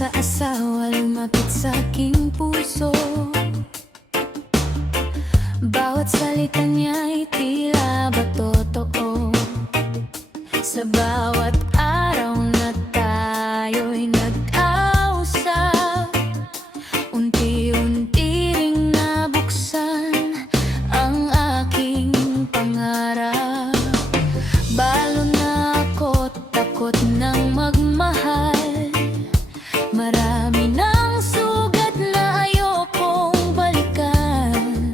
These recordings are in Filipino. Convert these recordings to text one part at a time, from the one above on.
sa asawa lumapit sa aking puso. Bawat salita niya'y tila ba totoo. Sa bawat araw na tayo'y nag-ausap, unti-unti ring nabuksan ang aking pangarap. Balo na ako't takot ng magmahal. Marami ng sugat na ayokong balikan.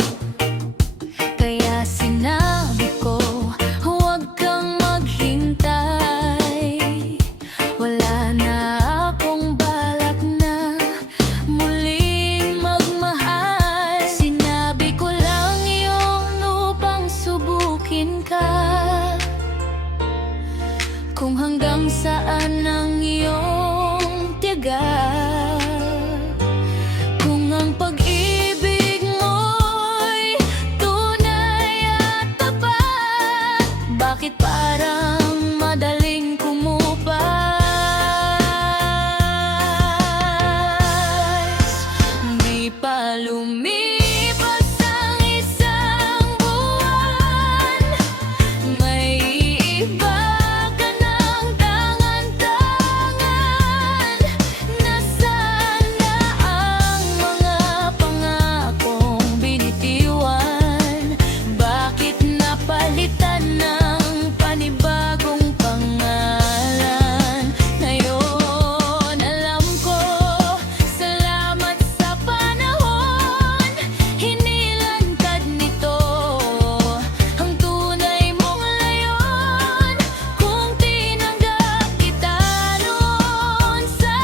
Kaya sinabi ko, huwag kang maghintay. Wala na akong balak na muling magmahal. Sinabi ko lang yun upang subukin ka, kung hanggang saan ang iyong tiyaga. Kung ang pag-ibig mo'y tunay at tapat, bakit parang madaling kumupas? Di pa lumipas ang isang buwan, may iba ka ng tangan-tangan. Nasaan na ang mga pangakong binitiwan? Bakit napalitan ng panibagong pangalan? Ngayon alam ko, salamat sa panahon. Hinilantad nito ang tunay mong layon. Kung tinanggap kita noon sa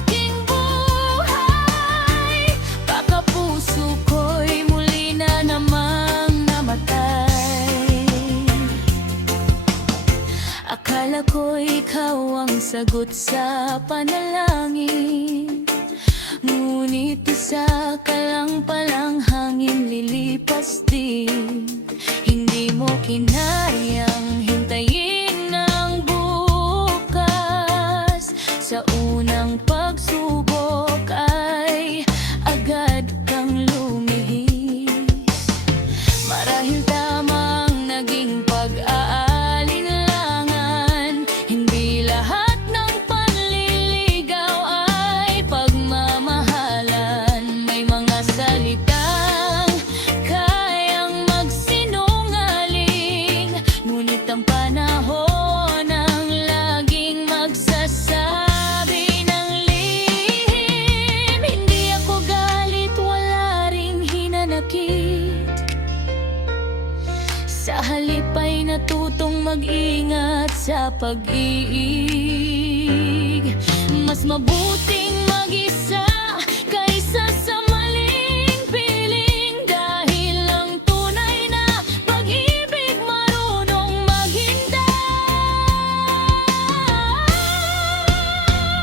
aking buhay, baka puso ko'y muli na namang namatay. Akala ko ikaw ang sagot sa panalangin, ngunit isa ka lang palang hangin lilipas din. Hindi mo kinayang hintayin ang bukas. Sa unang pagsubok ay agad kang lumihis. Marahil tamang naging pag-aalinlangan. Hindi lahat ng panliligaw ay pagmamahalan. May mga salitang kayang magsinungaling, ngunit ang panahon ang laging magsasabi ng lihim. Hindi ako galit, wala ring hinanakit. Sa halip ay natutong mag-ingat sa pag-ibig. Mas mabuting mag-isa kaysa sa maling piling. Dahil ang tunay na pag-ibig marunong maghintay.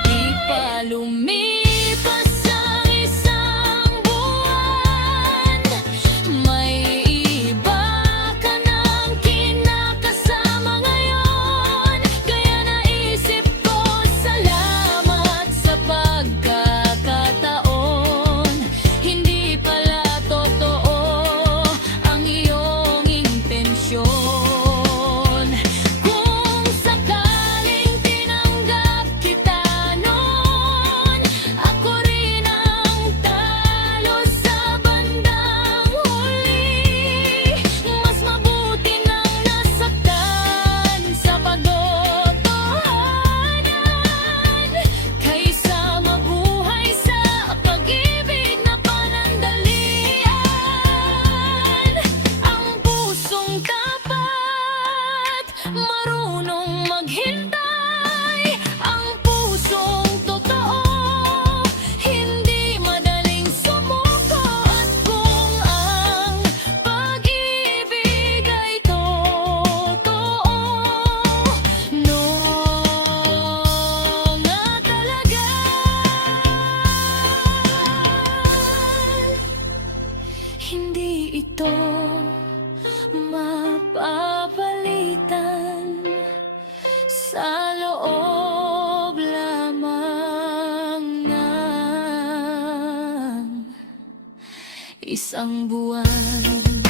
Di pa lumipas ang isang buwan, may iba ka ng kinakasama ngayon. Kaya naisip ko, salamat sa pagkakataon. Hindi pala totoo ang iyong intensyon. Kung sakaling tinanggap kita noon, ako rin ang talo sa bandang huli. Mas mabuti nang nasaktan sa pagtotohanan, kaysa mabuhay sa pag-ibig na panandalian. Ang pusong tapat, marunong maghintay. Ang pusong totoo, hindi madaling sumuko. At kung ang pag-ibig ay totoo, no nga talaga. Hindi ito mapapalitan sa loob lamang na isang buwan.